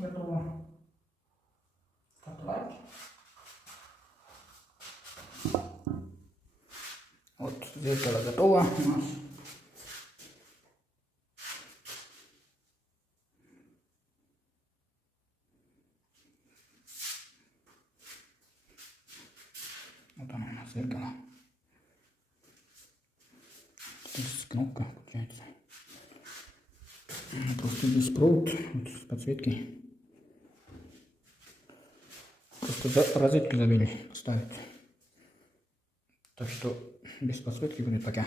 Готово. Ставте лайк. Вот зеркало готово у нас. Вот оно у нас зеркало. Здесь кнопка включается. Просто здесь провод вот, с подсветкой. Просто розетки забыли ставить. Так что без подсветки будет пока.